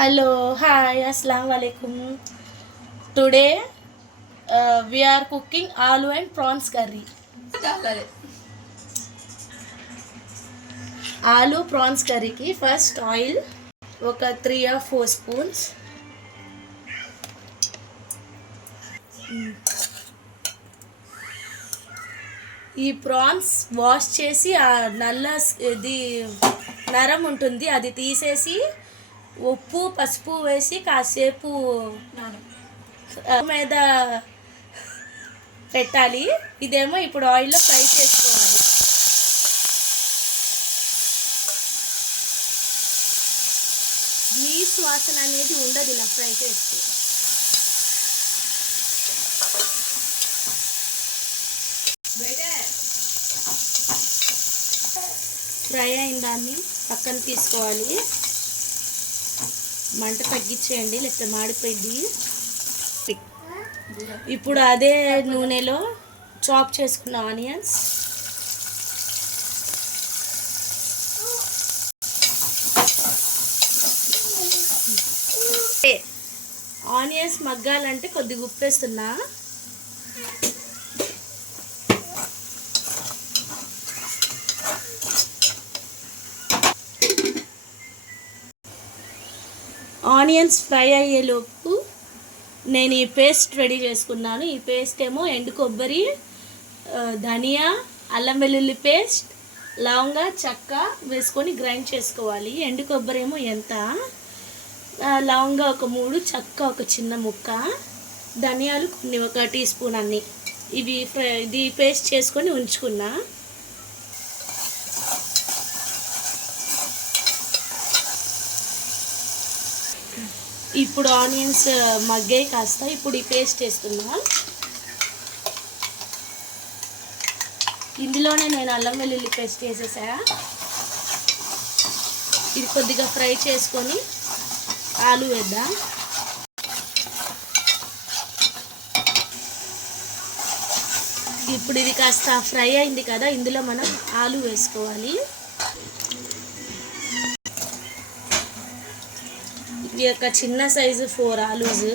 Hello, hi, Assalamu alaikum. Today we are cooking aloo and prawns curry. Aloo prawns curry ki first oil oka 3 or 4 spoons. ఈ prawns wash చేసి ఆ నల్ల ఇది నరం ఉంటుంది అది తీసేసి ఉప్పు పసుపు వేసి కాసేపు మీద పెట్టాలి. ఇదేమో ఇప్పుడు ఆయిల్లో ఫ్రై చేసుకోవాలి. నీసు వాసన అనేది ఉండదు ఇలా ఫ్రై చేస్తే. ఫ్రై అయిన దాన్ని పక్కన తీసుకోవాలి. మంట తగ్గించేయండి లేకపోతే మాడిపోయింది. ఇప్పుడు అదే నూనెలో చాప్ చేసుకున్న ఆనియన్స్, ఆనియన్స్ మగ్గాలంటే కొద్దిగా ఉప్పు వేస్తున్నా. ఆనియన్స్ ఫ్రై అయ్యేలోపు నేను ఈ పేస్ట్ రెడీ చేసుకున్నాను. ఈ పేస్ట్ ఏమో ఎండు కొబ్బరి, ధనియా, అల్లం వెల్లుల్లి పేస్ట్, లవంగా, చెక్క వేసుకొని గ్రైండ్ చేసుకోవాలి. ఎండు కొబ్బరి ఏమో ఎంత, లవంగా ఒక 3, చెక్క ఒక చిన్న ముక్క, ధనియాలు కొన్ని 1 టీ స్పూన్ అన్నీ. ఇది పేస్ట్ చేసుకొని ఉంచుకున్నా. ఇప్పుడు ఆనియన్స్ మగ్గాయి కాస్త. ఇప్పుడు ఈ పేస్ట్ వేస్తున్నా. ఇందులోనే నేను అల్లం వెల్లుల్లి పేస్ట్ వేసేసా. ఇది కొద్దిగా ఫ్రై చేసుకొని ఆలు వేద్దాం. ఇప్పుడు ఇది కాస్త ఫ్రై అయింది కదా, ఇందులో మనం ఆలు వేసుకోవాలి. ఇది ఒక చిన్న సైజు 4 ఆలూస్.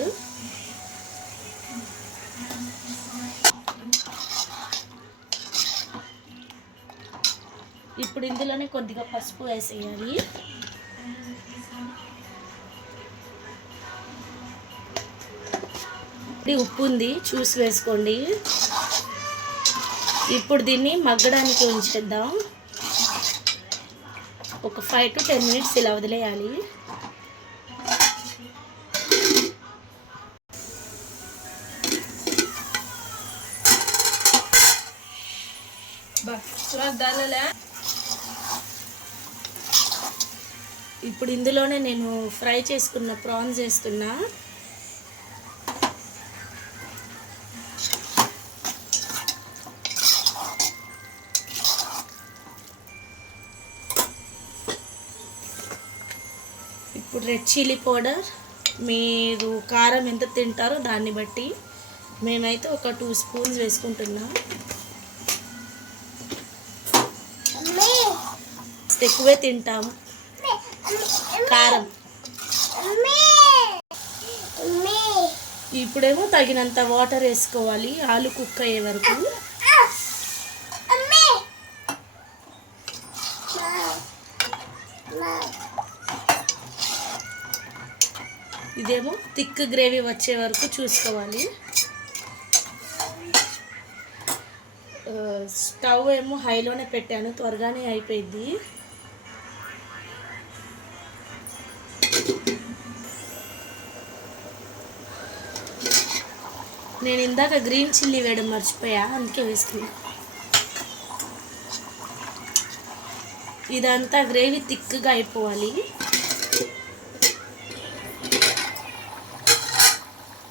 ఇప్పుడు ఇందులోనే కొద్దిగా పసుపు వేసేయాలి. ఇది ఉప్పు ఉంది చూసి వేసుకోండి. ఇప్పుడు దీన్ని మగ్గడానికి ఉంచేద్దాం. ఒక 5 to 10 minutes ఇలా వదిలేయాలి. ఇప్పుడు ఇందులోనే నేను ఫ్రై చేసుకున్న ప్రాన్స్ వేస్తున్నా. ఇప్పుడు రెడ్ చిల్లీ పౌడర్, మీరు కారం ఎంత తింటారో దాన్ని బట్టి, మేమైతే ఒక 2 స్పూన్స్ వేసుకుంటున్నా. ఎక్కువే తింటాము కారం. ఇప్పుడేమో తగినంత వాటర్ వేసుకోవాలి ఆలు కుక్ అయ్యే వరకు. ఇదేమో థిక్ గ్రేవీ వచ్చే వరకు చూసుకోవాలి. స్టవ్ ఏమో హైలోనే పెట్టాను, త్వరగానే అయిపోయింది. నేను ఇందాక గ్రీన్ చిల్లీ వేయడం మర్చిపోయా, అందుకే వేస్తున్నా. ఇదంతా గ్రేవీ థిక్గా అయిపోవాలి.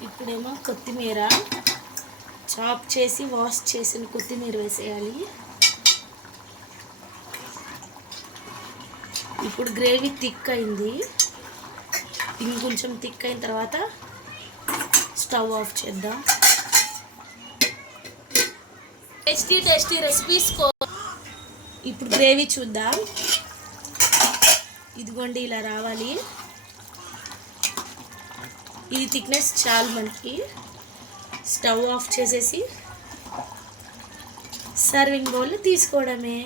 ఇప్పుడేమో కొత్తిమీర, చాప్ చేసి వాష్ చేసిన కొత్తిమీర వేసేయాలి. ఇప్పుడు గ్రేవీ థిక్ అయింది. ఇంకొంచెం థిక్ అయిన తర్వాత స్టవ్ ఆఫ్ చేద్దాం. టేస్టీ రెసిపీస్ ఇప్పుడు గ్రేవీ చూద్దాం. ఇదిగోండి ఇలా రావాలి. ఇది థిక్నెస్ చాలు మనకి. స్టవ్ ఆఫ్ చేసేసి సర్వింగ్ బౌల్ తీసుకోవడమే.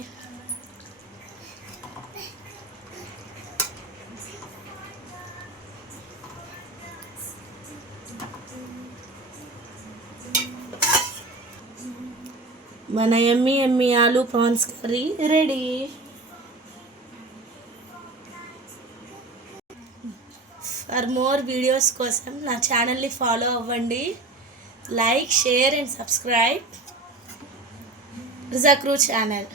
మన ఎమ్మి ఆలు prawns curry ready. For more videos కోసం నా ఛానల్ని ఫాలో అవ్వండి. Like, share and subscribe రిజా crew channel.